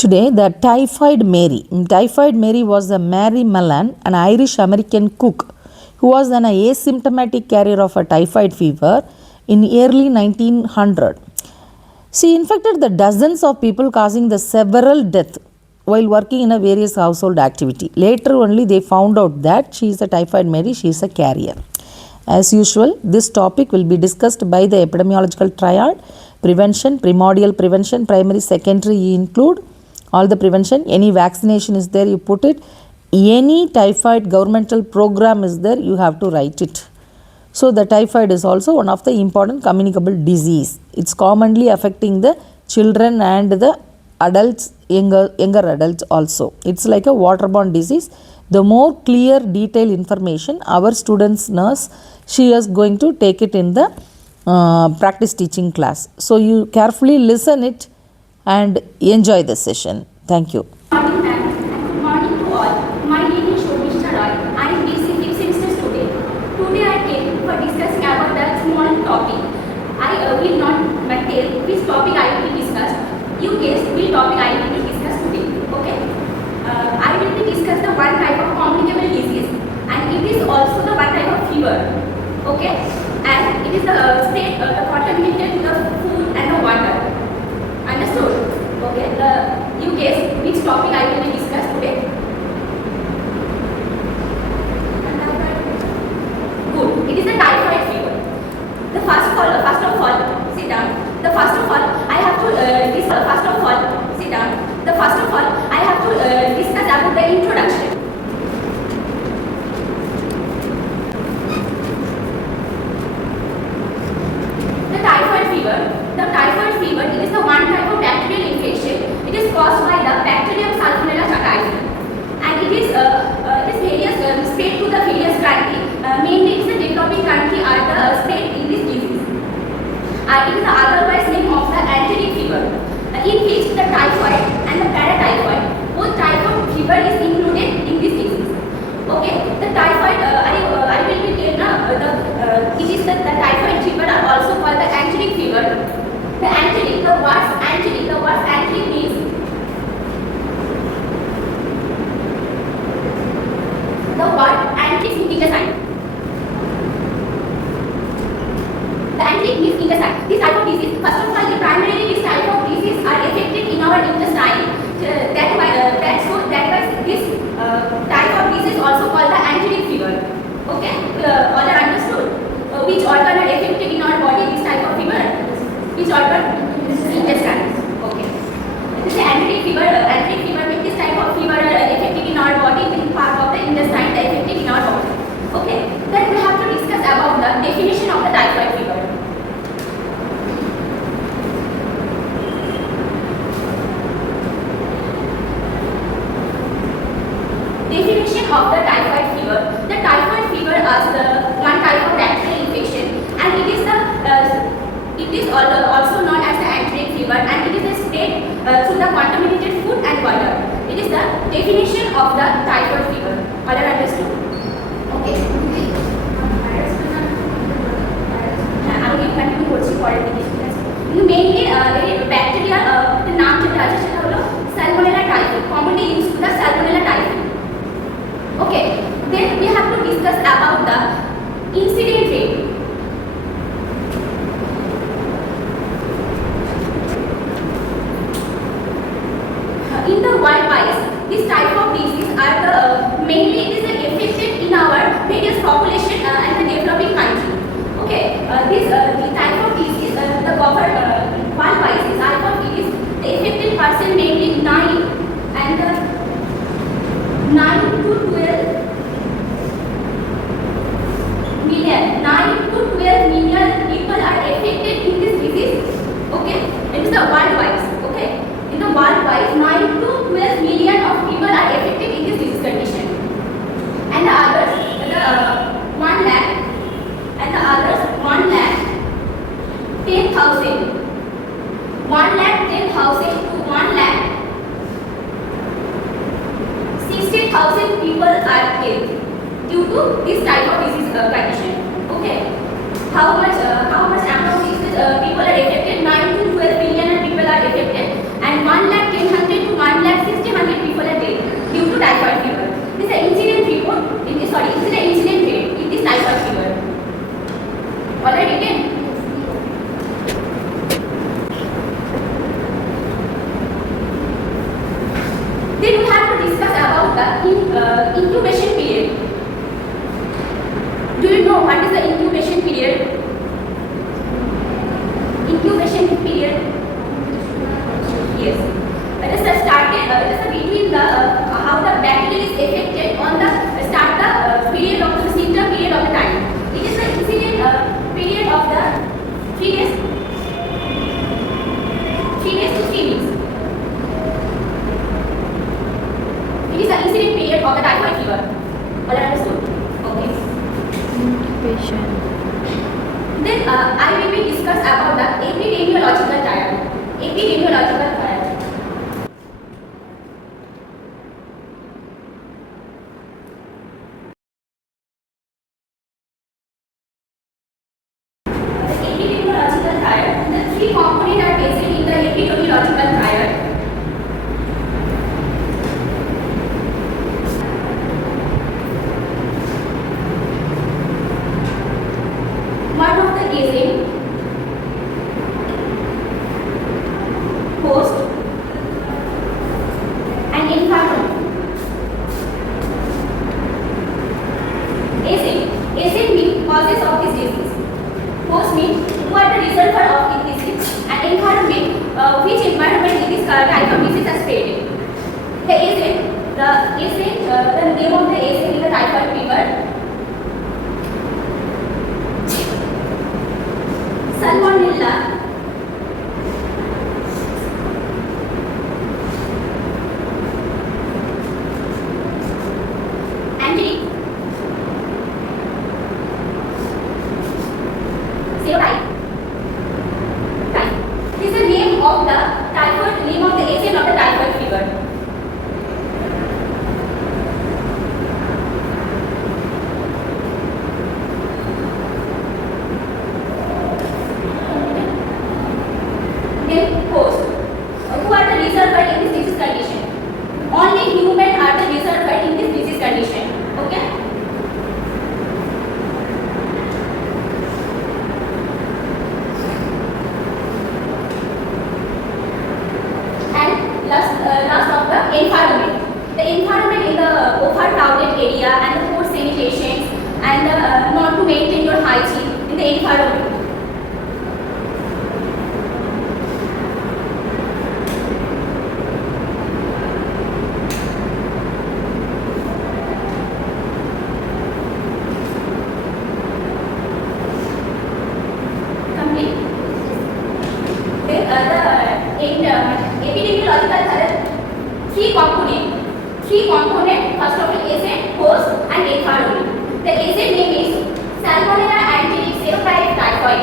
Today, the Typhoid Mary. Typhoid Mary was a Mary Mallan, an Irish American cook who was an asymptomatic carrier of a typhoid fever in early 1900. She infected the dozens of people, causing the several deaths while working in a various household activity. Later only they found out that she is a Typhoid Mary, she is a carrier. As usual, this topic will be discussed by the epidemiological triad: prevention, primordial prevention, primary, secondary, you include all the prevention. Any vaccination is there, you put it. Any typhoid governmental program is there, you have to write it. So the typhoid is also one of the important communicable disease. It's commonly affecting the children and the adults, younger adults also. It's like a waterborne disease. The more clear detailed information our students nurse, she is going to take it in the practice teaching class. So you carefully listen it and enjoy the session. Thank you. Good morning to all. My name is Shobhishta Roy. I am BC 5th semester student. Today I came for discussing about the small topic. I will not tell which topic I will discuss. You guess which topic I will discuss today. Okay? I will be discuss the one type of communicable disease, and it is also the one type of fever. Okay? And it is the state contaminated to the food and the water. Understood? Okay, you guess which topic I will discuss today? Good. It is a typhoid fever. The first of all, sit down. The first of all, I have to sit down. The first of all, I have to discuss about the introduction. The typhoid fever. The typhoid fever, it is the one type of bacterial infection. It is caused by the bacterium Salmonella Typhi, and it is various spread to the various country. Mainly, it is the developing country are the spread in this disease. It is the otherwise name of the antibiotic fever, in which the typhoid and the paratyphoid, both typhoid fever is included in this disease. Okay, the typhoid I will be tell now. It is the typhoid fever are also called the antibiotic fever. The antibiotic, the word antibiotic means the word antibiotic means insecticide. The antibiotic means insecticide. This type of disease, first of all, primarily this type of disease are affected in our intestine. That's why this type of disease also called the antibiotic fever. Okay, all are understood. Which organ are affected in our body? This type of fever. Which organ? Intestine. Okay. This is antibiotic fever. Antibiotic fever means this type of fever are affected in our body. This part of the intestine affected in our body. Okay. Then we have to discuss about the definition of the typhoid fever. Definition of the typhoid fever. The typhoid fever is the one type of bacterial infection, and it is also known as the antibiotic fever, and it is spread through the contaminated food and water. It is the definition of the typhoid fever. All are understood? Okay. I will continue করছি পরের দিকে। Mainly bacteria the নাম যেটা আছে সেটা হলো Salmonella Typhi, commonly used to the Salmonella Typhi. Okay, then we have to discuss about the incident rate. In the worldwide, this type of disease are the mainly it is affected in our various population and the developing country. Okay, this type of disease, the worldwide this type of disease, the affected person mainly 9 to 12 million. 9 to 12 million people are affected in this disease. Okay, it is the worldwide. Okay, in the worldwide 9 to 12 million of people are affected in this disease condition, and the others 1 lakh, and the others 1 lakh 10,000. 1 lakh 10,000 to 1 lakh 60,000 people are killed due to this type of disease condition. Okay, how much amount of people are affected? 9 to 12 billion people are affected, and 1 lakh 10,000 to 1 incubation period. Do you know what is the incubation period? Incubation period. Yes. It is the started. It is the between the how the bacteria is affected on the start the period of the symptom period of the time. It is the incident period of the 3 days. 3 days to 3 weeks. It is the incident period of the typhoid fever. All understood? Okay. Patient. Then I will be discuss about the epidemiological trial. Epidemiological trial. The epidemiological trial. The three components are based in the epidemiological trial. One of the agent, host, and environment. Agent means causes of this disease. Host means who are the reservoir of this disease, and environment which environment this type of disease has created. The name of the agent is the typhoid fever. Salmonella Typhi. This is the name of the typhoid, name of the agent of the typhoid fever. Then host, who are the reservoir in this disease condition? Only human are the reservoir in this disease condition. Okay? And last of the environment. The environment in the overcrowded area and the poor sanitation and not to maintain your hygiene in the environment. Complete. Then epidemiological trial, three component. First of all, agent, host, and environment. The agent name is Salmonella Typhi,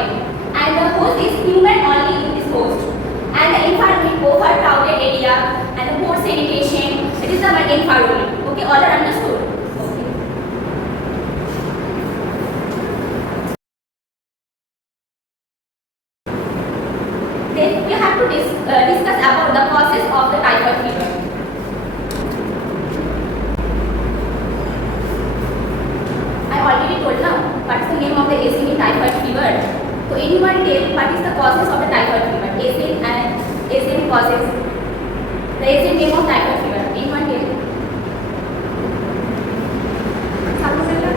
and the host is human only in this host. And the environment, overcrowded area, and the poor sanitation. It is the environment. Okay, all are understood. Then we have to discuss about the causes of the typhoid fever. I already told now what is the name of the agent in typhoid fever. So anyone tell what is the causes of the typhoid fever? Agent causes. The agent name of typhoid fever. Anyone tell? Salmonella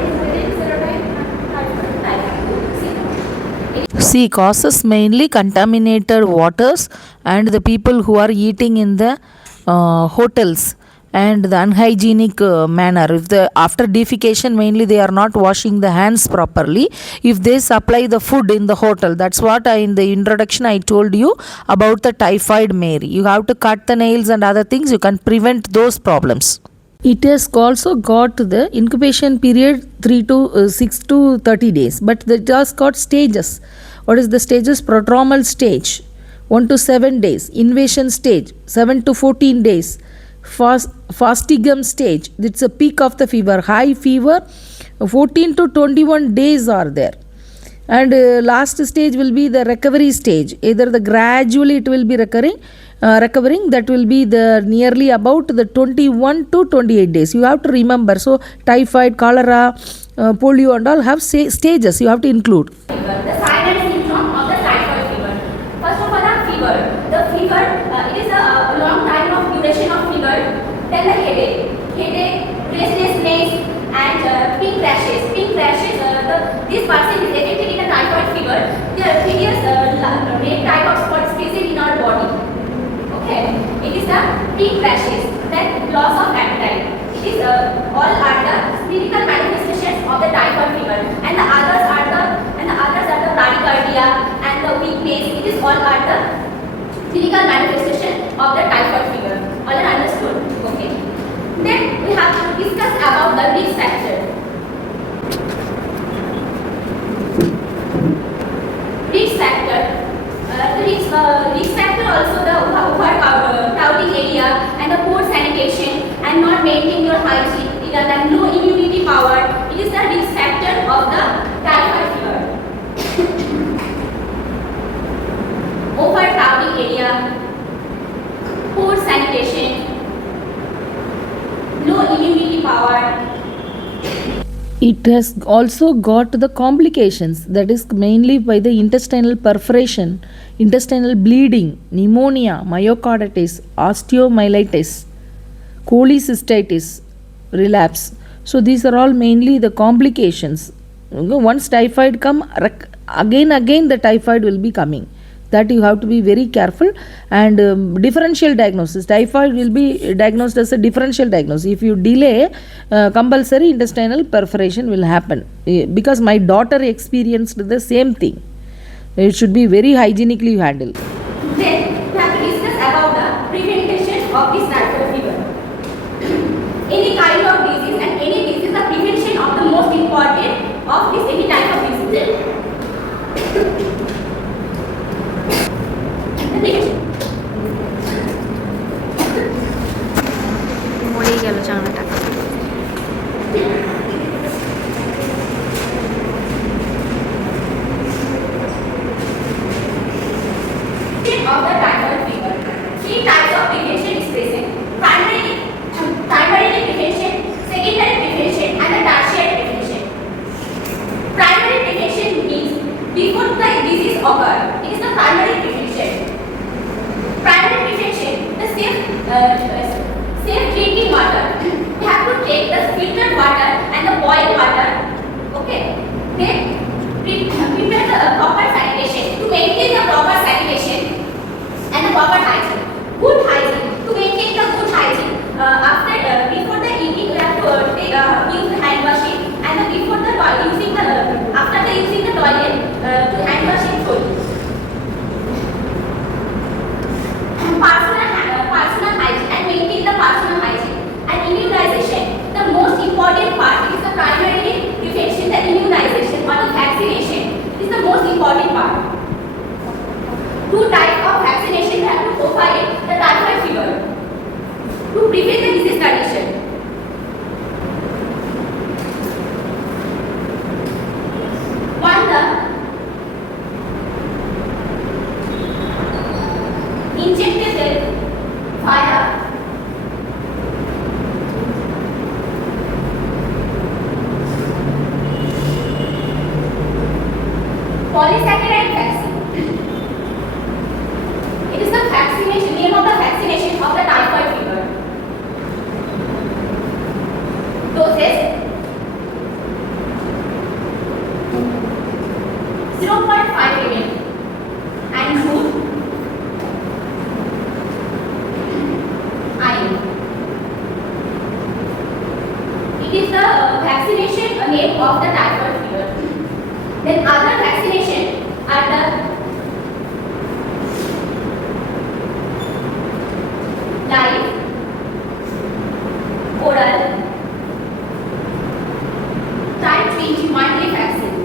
Typhi. See, causes mainly contaminated waters and the people who are eating in the hotels and the unhygienic manner. If the after defecation mainly they are not washing the hands properly, if they supply the food in the hotel, that's what in the introduction I told you about the typhoid Mary. You have to cut the nails and other things, you can prevent those problems. It has also got the incubation period 6 to 30 days, but it has got stages. What is the stages? Prodromal stage 1 to 7 days, invasion stage 7 to 14 days, fastigum stage, it's a peak of the fever, high fever 14 to 21 days are there, and last stage will be the recovery stage. Either the gradually it will be recovering, that will be the nearly about the 21 to 28 days. You have to remember. So typhoid, cholera, polio and all have stages you have to include. The sign and symptom of the typhoid fever. First of all, the fever. The fever, it is a long time of duration of fever. Then the headache, restlessness, this person is affected in a typhoid fever, the previous red type of spot is present in our body. Okay, it is the pink rashes, then loss of appetite. It is all are the clinical manifestations of the typhoid fever, and the others are the bradycardia and the weakness. It is all are the clinical manifestation of the typhoid fever. All are understood? Okay. Then we have to discuss about the risk factor. Risk factor. Risk factor also the overcrowding area and the poor sanitation and not maintaining your hygiene. And low immunity power. It is the risk factor of the typhoid fever. Overcrowding area, poor sanitation, low immunity power. It has also got the complications, that is mainly by the intestinal perforation, intestinal bleeding, pneumonia, myocarditis, osteomyelitis, cholecystitis, relapse. So these are all mainly the complications. Once typhoid come, again the typhoid will be coming. That you have to be very careful. And differential diagnosis, typhoid will be diagnosed as a differential diagnosis. If you delay, compulsory intestinal perforation will happen, because my daughter experienced the same thing. It should be very hygienically handled. Then we have to discuss about the prevention of this typhoid fever. Any kind of disease and any disease, the prevention of the most important of this any type of disease. মরেই গেল জানাটা। Of the typhoid fever. Three types of prevention is present: primary prevention, secondary prevention, and the tertiary prevention. Primary prevention means before the disease occur. It is the primary prevention. Primary prevention, the safe drinking water. We have to take the filtered water and the boiled water. Okay. Then prepare the proper sanitation to maintain the proper sanitation and the proper hygiene. Good hygiene, to maintain the good hygiene. Before the eating, we have to use the hand washing, and before the after the using the toilet, to hand washing food. Personal hygiene and maintain the personal hygiene. And immunization, the most important part is the primary prevention, the immunization or the vaccination is the most important part. Two types of vaccination we have to provide the typhoid fever to prevent the disease condition. One, the injected via polysaccharide vaccine. It is the vaccination, name of the vaccination of the typhoid fever. Doses 0.5 ml and route iron. It is the vaccination name of the typhoid fever. Then other vaccination are the live, oral, type 21A vaccine.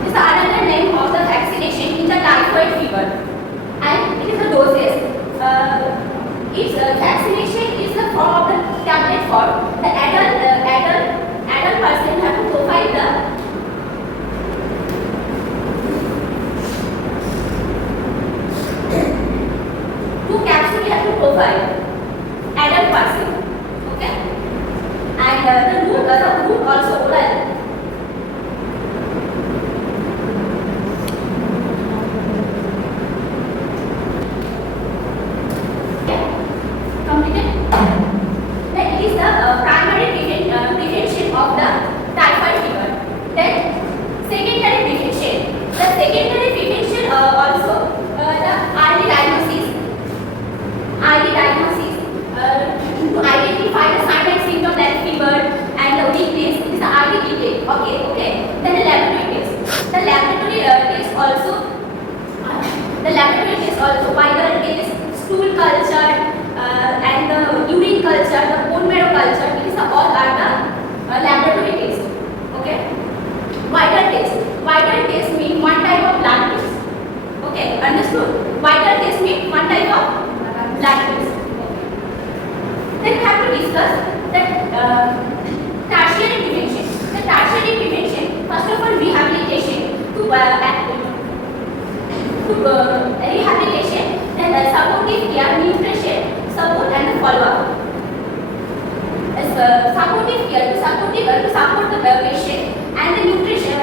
This is another name of the vaccination in the typhoid fever, and it is the doses. Its vaccination is the form of the tablet form. The adult person have to provide the two capsules you have to provide adult person. Okay, and the root also oral. Completed. Then it is the primary prevention of the that is. Then we have to discuss that tertiary prevention. The tertiary prevention, first of all, rehabilitation rehabilitation, then supportive care, nutrition, support and the follow-up. Supportive care to support the patient, and the nutrition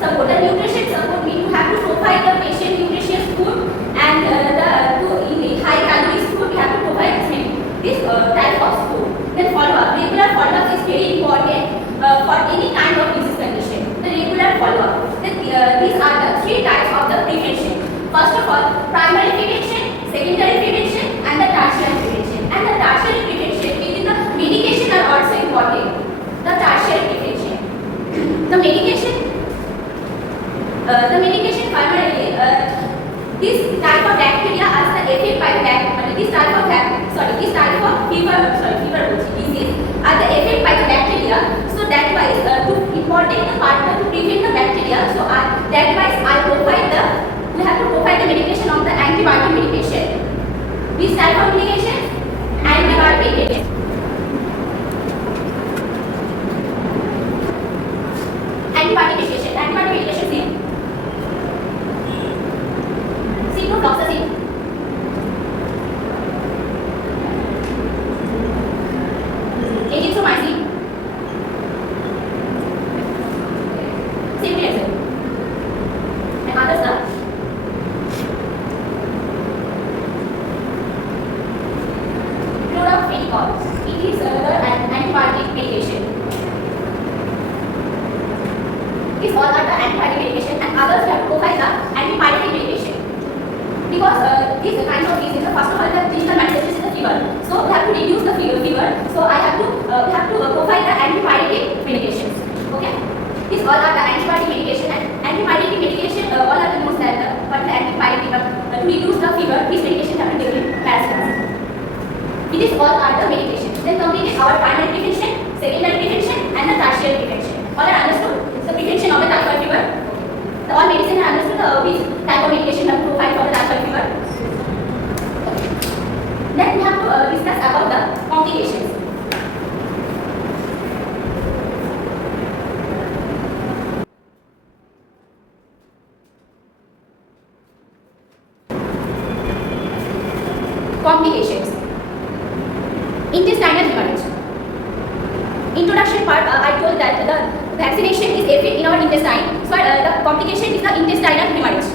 support. The nutrition support means you have to provide the patient nutritious food, and in the high calories food we have to provide this type of food. Then follow-up. Regular follow-up is very important for any kind of disease condition. The regular follow-up. These are the three types of the prevention. First of all, primary prevention, secondary prevention, and the tertiary prevention. And the tertiary prevention, meaning the medication are also important. The tertiary prevention. The medication primarily this type of bacteria as the affected by this type of fever disease are the affected by the bacteria. So that why to important the partner to prevent the bacteria. So that why we have to provide the medication of the antibiotic medication. This type of medication, antibiotic medication. Antibiotic medication is ciprofloxacin, azithromycin, ceftriaxone, and others are chlorpheniramine. It is the antibiotic medication. These all are the antibiotic medication, and others have to provide the antibiotic medication. Because these kinds of diseases, first of all, the clinical manifestation is the fever. So we have to reduce the fever. So we have to provide the antibiotic medications. Okay. These all are the antibiotic medication, and antibiotic medication all are the most that but the antibiotic to reduce the fever. These medications have to be given paracetamol. It is all are the medications. Then completed our primary prevention, secondary prevention, and the tertiary prevention. All are understood. The prevention of the typhoid fever. All medicine are understood which type of medication have to provide for the typhoid fever. Then we have to discuss about the complications. Complications. Intestinal hemorrhage. Introduction part, I told that the vaccination is effective in our intestine. So the complication is the intestinal hemorrhage.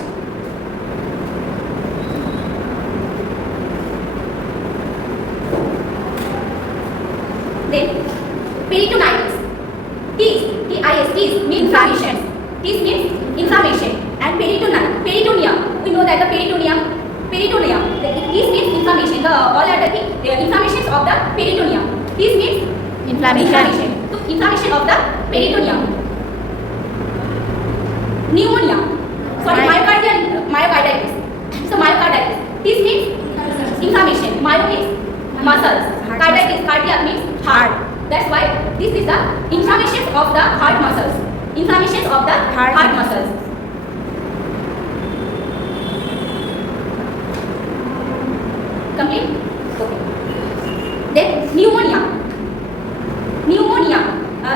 Then peritonitis. Tis means inflammation. Tis means inflammation, and peritoneum. We know that the peritoneum. This means inflammation. All are the inflammations of the peritoneum. This means inflammation. So inflammation of the peritoneum. Pneumonia. Sorry, myocarditis. So myocarditis. This means inflammation. Myo means muscles. Cardiac means heart. That's why this is the inflammation of the heart muscles. Inflammation of the heart muscles. Complete? Okay. Then pneumonia.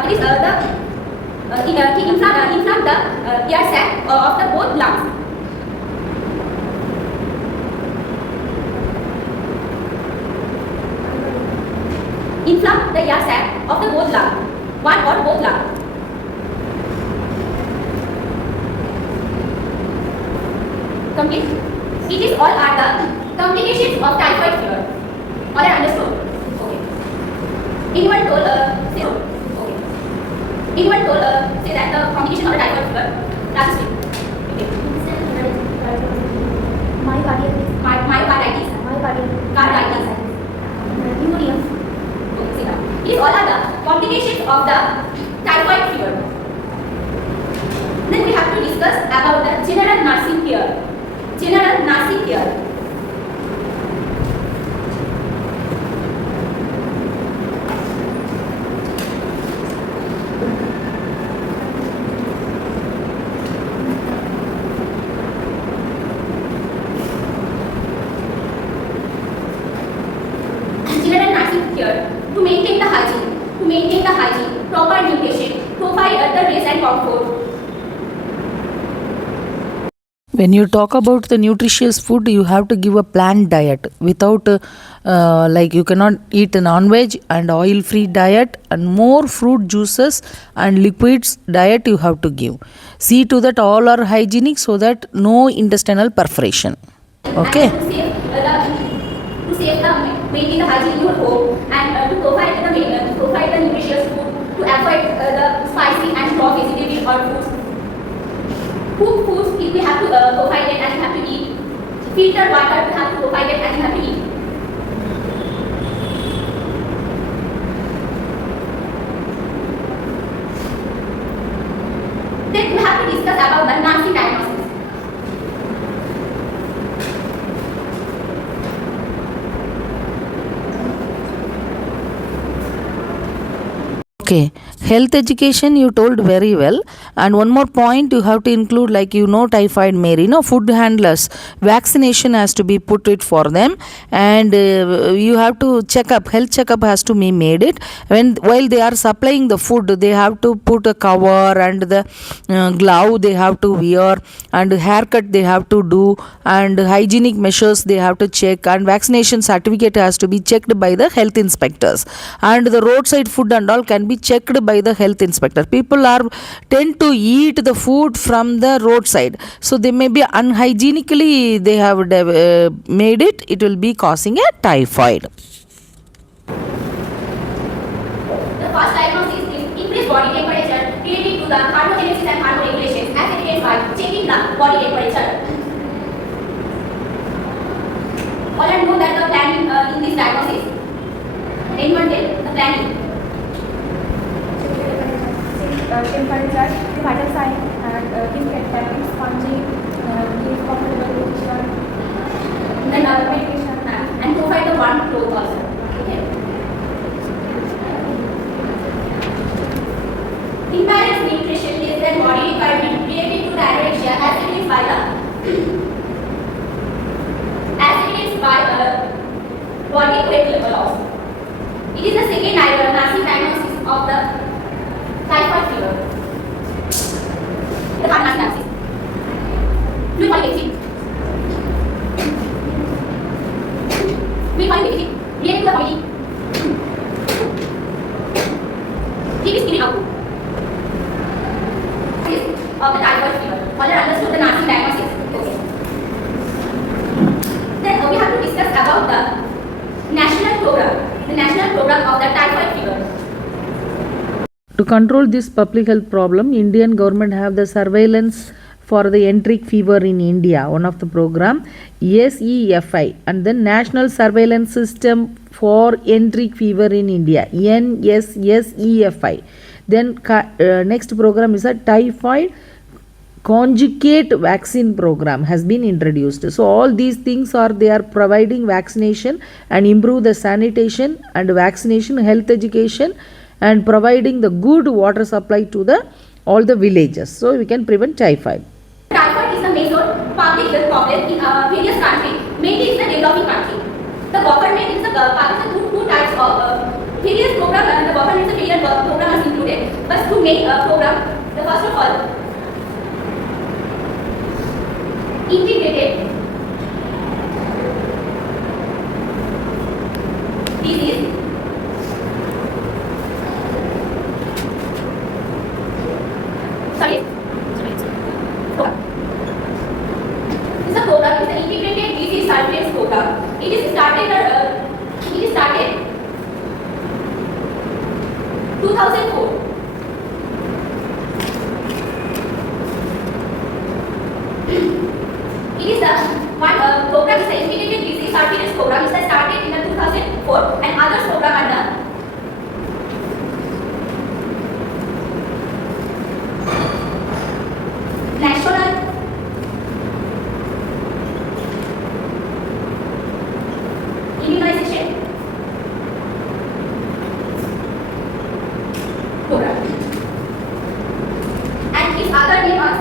It is inflame the air sac of the both lungs. Inflame the air sac of the both lungs, one or both lungs. Complete? It is all are the complications of typhoid fever. All are understood? Okay. Anyone told say that the complication of the typhoid fever. Last week. Okay. Myocarditis. Carditis. Pneumonia. Okay, see that. These all are the complications of the typhoid fever. Then we have to discuss about the general nursing care. here to maintain the hygiene, proper nutrition, provide the rest and comfort. When you talk about the nutritious food, you have to give a plant diet without, like you cannot eat a non-veg and oil-free diet, and more fruit juices and liquids diet you have to give. See to that all are hygienic so that no intestinal perforation. Okay. And to save the maintain the hygiene in your home and to provide the nutritious food, to avoid the spicy and raw vegetables or foods. Cooked foods if we have to provide it and you have to eat. Filtered water we have to provide it and you have to eat. Then we have to discuss about the nursing diagnosis. Okay, health education you told very well, and one more point you have to include, like typhoid Mary, food handlers, vaccination has to be put it for them, and you have to health checkup has to be made it. While they are supplying the food, they have to put a cover and the glove they have to wear, and haircut they have to do, and hygienic measures they have to check, and vaccination certificate has to be checked by the health inspectors, and the roadside food and all can be checked by the health inspector. People tend to eat the food from the roadside, so they may be unhygienically they have made it will be causing a typhoid. The first diagnosis is increased body temperature related to the thermogenesis and thermoregulations as evidenced by checking the body temperature. All I know that the planning in this diagnosis. Anyone tell the planning? Temperature, the vital sign, and give categories, spongy, give comfortable position, Then medication, and provide the one cloth also. Okay. Imbalanced nutrition is the body requirement related to the anorexia as evidenced by body weight loss. It is the second nursing diagnosis of the typhoid fever. The third nursing diagnosis. Fluid body deficit. Fluid body deficit related to the body. Decreased urine output. Of the typhoid fever. All are understood the nursing diagnosis. Okay. Then we have to discuss about the national program of the typhoid fever. To control this public health problem, Indian government have the surveillance for the enteric fever in India, one of the program, SEFI, and then National Surveillance System for Enteric Fever in India, NSSEFI. Then next program is a Typhoid Conjugate Vaccine Program has been introduced. So all these things they are providing vaccination and improve the sanitation and vaccination, health education, and providing the good water supply to all the villages, so we can prevent typhoid. Typhoid is the major public health problem in various countries, mainly in the developing country. The government is the Pakistan two types of various programs, and the government is a various programs included. But two main program. The first of all, integrated disease. Sorry. This program is the integrated disease surveillance program. It is started 2004. It is the one program is the integrated disease surveillance program. It started in the 2004, and others program are done. National immunization program, and its other name is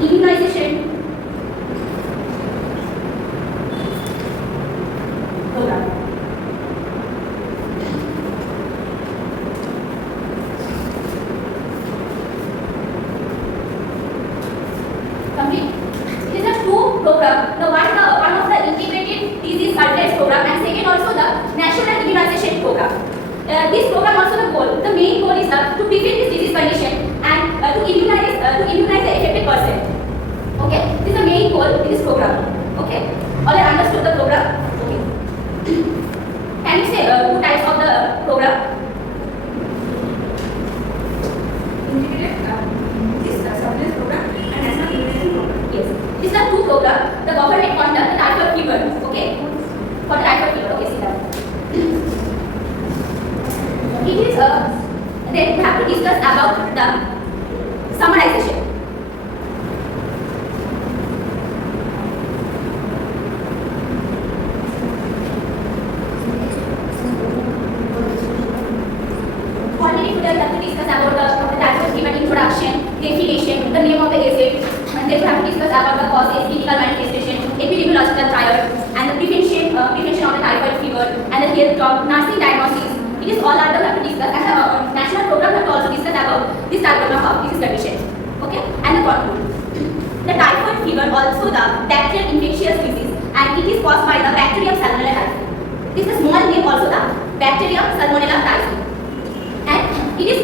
immunization program. Complete. It is a two program. The one of the integrated disease control program, and second also the national immunization program. This program also the main goal is to prevent this disease condition and to immunize the affected person. Okay, this is the main goal in this program. Okay, all are understood the program. Okay. Can you say two types of the program? Integrated surveillance program and national immunization program. Yes, these are two programs. The government conduct the typhoid fever. Okay, for the typhoid fever. Okay, see that. It is then we have to discuss about the summarization. Already today we have to discuss about the typhoid fever introduction, definition, the name of the agent, and then we have to discuss about the causes, clinical manifestation, epidemiological trial, and the prevention of the typhoid fever, and the health talk, nursing diagnosis. It is all other we have to discuss, and the national program we have to also discuss about this type of disease condition. Okay, and the conclude. The typhoid fever also the bacterial infectious disease, and it is caused by the bacterium Salmonella Typhi. This is a small name also the bacterium Salmonella Typhi, and it is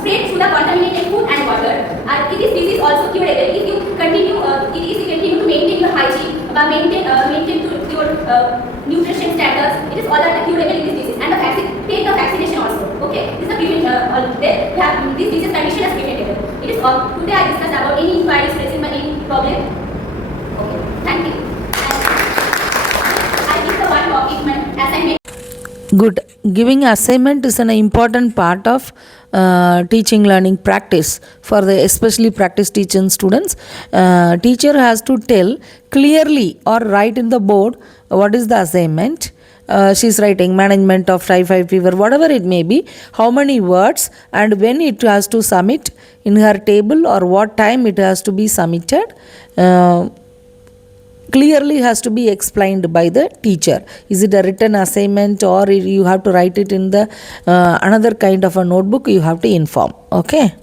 spread through the contaminated food and water. And it is disease also curable if you continue to maintain your hygiene, maintain to your nutrition status. It is all are curable in this disease, and take the vaccination also. Okay, this is the prevent. We have this disease condition as preventable. It is all. Today I discuss about any inquiries facing by any problem. Okay, thank you. And I give the one topic assignment. Good. Giving assignment is an important part of teaching learning practice for the especially practice teaching students. Teacher has to tell clearly or write in the board what is the assignment. She's writing management of typhoid fever, whatever it may be, how many words and when it has to submit in her table or what time it has to be submitted. Clearly has to be explained by the teacher. Is it a written assignment or you have to write it in the another kind of a notebook, you have to inform. Okay.